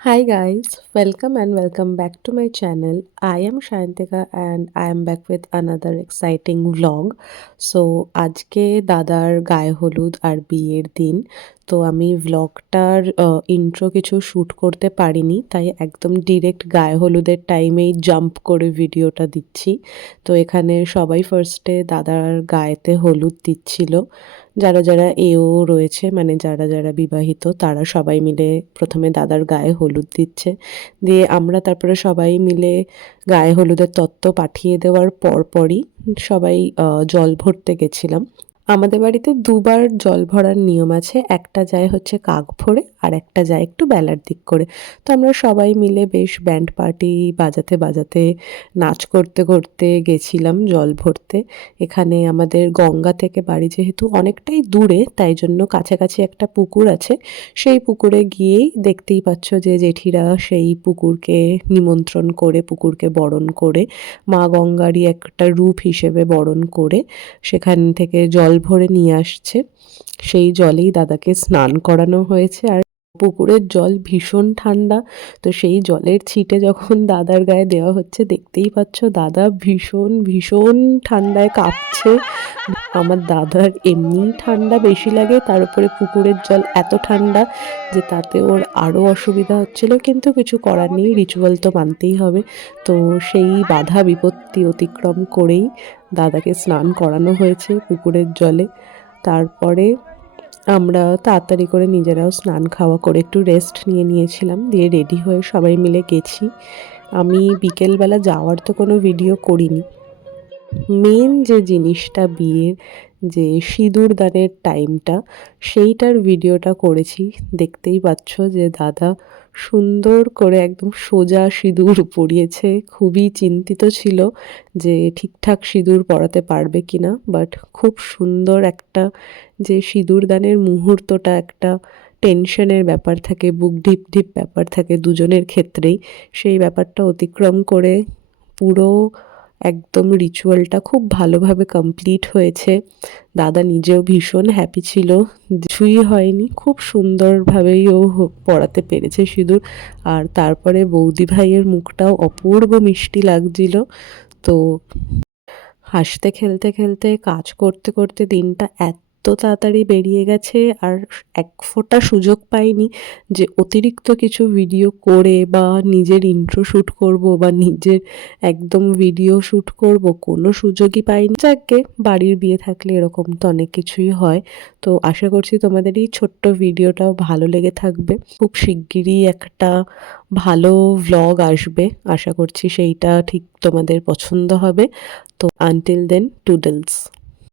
Hi guys, welcome and welcome back to my channel. I am Shayantika and I am back with another exciting vlog. So আজকে দাদার গায়ে হলুদ আর বিয়ের দিন। তো আমি ভ্লগটার ইন্ট্রো কিছু শ্যুট করতে পারিনি, তাই একদম ডিরেক্ট গায়ে হলুদের টাইমেই জাম্প করে ভিডিওটা দিচ্ছি। তো এখানে সবাই ফার্স্টে দাদার গায়েতে হলুদ দিচ্ছিল। যারা যারা এও রয়েছে, মানে যারা যারা বিবাহিত, তারা সবাই মিলে প্রথমে দাদার গায়ে হলুদ দিচ্ছে। দিয়ে আমরা তারপরে সবাই মিলে গায়ে হলুদের তত্ত্ব পাঠিয়ে দেওয়ার পরপরই সবাই জল ভরতে গেছিলাম। আমাদের বাড়িতে দুবার জল ভরার নিয়ম আছে, একটা যায় হচ্ছে কাক ভোরে আর একটা যায় একটু বেলার দিক করে। তো আমরা সবাই মিলে বেশ ব্যান্ড পার্টি বাজাতে বাজাতে নাচ করতে করতে গেছিলাম জল ভরতে। এখানে আমাদের গঙ্গা থেকে বাড়ি যেহেতু অনেকটাই দূরে, তাই জন্য কাছাকাছি একটা পুকুর আছে। সেই পুকুরে গিয়েই দেখতেই পাচ্ছ যে জেঠিরা সেই পুকুরকে নিমন্ত্রণ করে, পুকুরকে বরণ করে, মা গঙ্গারই একটা রূপ হিসেবে বরণ করে সেখান থেকে জল ভরে নিয়ে আসছে। সেই জলেই দাদাকে স্নান করানো হয়েছে। আর পুকুরের জল ভীষণ ঠান্ডা, তো সেই জলের ছিটে যখন দাদার গায়ে দেওয়া হচ্ছে দেখতেই পাচ্ছ দাদা ভীষণ ভীষণ ঠান্ডায় কাঁপছে। আমার দাদার এমনিই ঠান্ডা বেশি লাগে, তার উপরে পুকুরের জল এত ঠান্ডা যে তাতে ওর আরও অসুবিধা হচ্ছিল, কিন্তু কিছু করার নেই, রিচুয়াল তো মানতেই হবে। তো সেই বাধা বিপত্তি অতিক্রম করেই দাদাকে স্নান করানো হয়েছে পুকুরের জলে। তারপরে আমরা তাড়াতাড়ি করে নিজেরাও স্নান খাওয়া করে একটু রেস্ট নিয়েছিলাম, দিয়ে রেডি হয়ে সবাই মিলে গেছি। আমি বিকেলবেলা যাওয়ার তো কোনো ভিডিও করিনি। মেন যে জিনিসটা বিয়ের, যে সিঁদুর দানের টাইমটা, সেইটার ভিডিওটা করেছি। দেখতেই পাচ্ছ যে দাদা সুন্দর করে একদম সোজা সিঁদুর পরিয়েছে। খুবই চিন্তিত ছিল যে ঠিকঠাক সিঁদুর পরাতে পারবে কিনা, বাট খুব সুন্দর একটা যে সিঁদুর দানের মুহূর্তটা, একটা টেনশনের ব্যাপার থাকে, বুক ঢিপ ঢিপ ব্যাপার থাকে দুজনের ক্ষেত্রেই, সেই ব্যাপারটা অতিক্রম করে পুরো একদম রিচুয়ালটা খুব ভালোভাবে কমপ্লিট হয়েছে। দাদা নিজেও ভীষণ হ্যাপি ছিল, কিছুই হয়নি, খুব সুন্দরভাবেই ও পড়াতে পেরেছে সিঁদুর। আর তারপরে বৌদি ভাইয়ের মুখটাও অপূর্ব মিষ্টি লাগছিল। তো হাসতে খেলতে খেলতে কাজ করতে করতে দিনটা এত তাড়াতাড়ি বেরিয়ে গেছে, আর এক ফোঁটা সুযোগ পাইনি যে অতিরিক্ত কিছু ভিডিও করে বা নিজের ইন্ট্রো শ্যুট করব বা নিজের একদম ভিডিও শ্যুট করব, কোনো সুযোগই পাইনি। যাকে বাড়ির বিয়ে থাকলে এরকম তো অনেক কিছুই হয়। তো আশা করছি তোমাদের এই ছোট্ট ভিডিওটাও ভালো লেগে থাকবে। খুব শিগগিরই একটা ভালো ভ্লগ আসবে, আশা করছি সেইটা ঠিক তোমাদের পছন্দ হবে। তো আনটিল দেন, টুডলস।